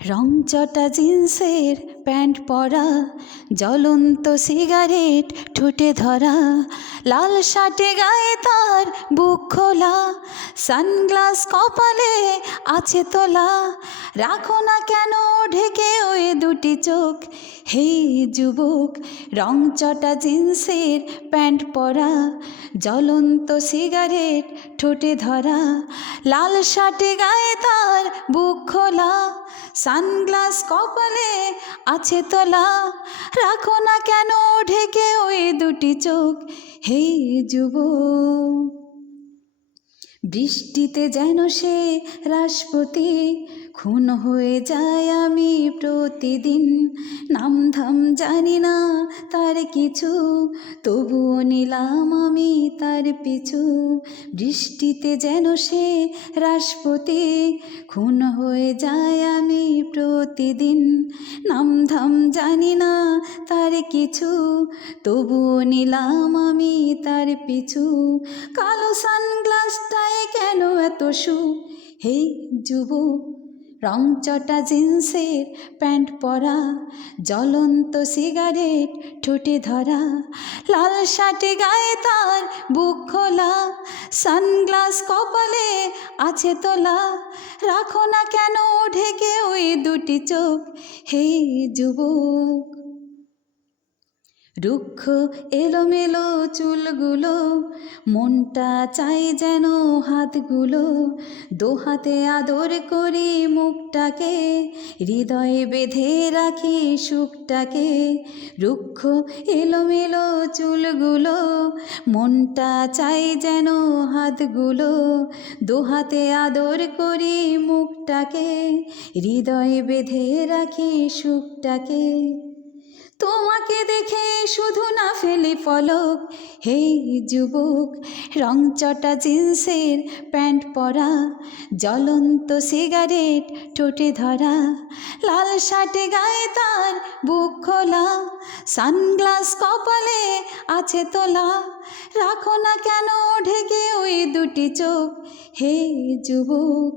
রংচটা জিন্সের প্যান্ট পরা, জ্বলন্ত সিগারেট ঠোঁটে ধরা, লাল শার্টে গায়ে তার বুক খোলা, সানগ্লাস কপালে আছে তোলা। রাখো না কেন ঢেকে ওই দুটি চোখ, হে যুবক। রংচটা জিন্সের প্যান্ট পরা, জ্বলন্ত সিগারেট ঠোঁটে ধরা, লাল শার্টে গায়ে তার বুক খোলা, সানগ্লাস কপালে আছে তোলা। রাখো না কেন ঢেকে ওই দুটি চোখ, হে যুবক। বৃষ্টিতে যেন সে রাষ্ট্রপতি, খুন হয়ে যায় আমি প্রতিদিন। নামধাম জানি না তার কিছু, তবুও নিলাম আমি তার পিছু। বৃষ্টিতে যেন সে রাষ্ট্রপতি, খুন হয়ে যায় আমি প্রতিদিন। নামধাম জানি না তার কিছু, তবুও নিলাম আমি তার পিছু। কালো সানগ্লাসটায় কেন এত সুখ, হে যুবক। রংচটা জিন্সের প্যান্ট পরা, জ্বলন্ত সিগারেট ঠোঁটে ধরা, লাল শার্টে গায়ে তার বুক খোলা, সানগ্লাস কপালে আছে তোলা। রাখো না কেন ঢেকে ওই দুটি চোখ, হে যুবক। রুক্ষ এলোমেলো চুলগুলো, মনটা চাই যেন হাতগুলো, দোহাতে আদর করি মুখটাকে, হৃদয়ে বেঁধে রাখি সুখটাকে। রুক্ষ এলোমেলো চুলগুলো, মনটা চাই যেন হাতগুলো, দোহাতে আদর করি মুখটাকে, হৃদয়ে বেঁধে রাখি সুখটাকে। তোমাকে দেখে শুধু না ফেলি পলক, হে যুবক। রংচটা জিন্সের প্যান্ট পরা, জ্বলন্ত সিগারেট ঠোঁটে ধরা, লাল শার্টে গায়ে তার বুক খোলা, সানগ্লাস কপালে আছে তোলা। রাখো না কেন ঢেকে ওই দুটি চোখ, হে যুবক।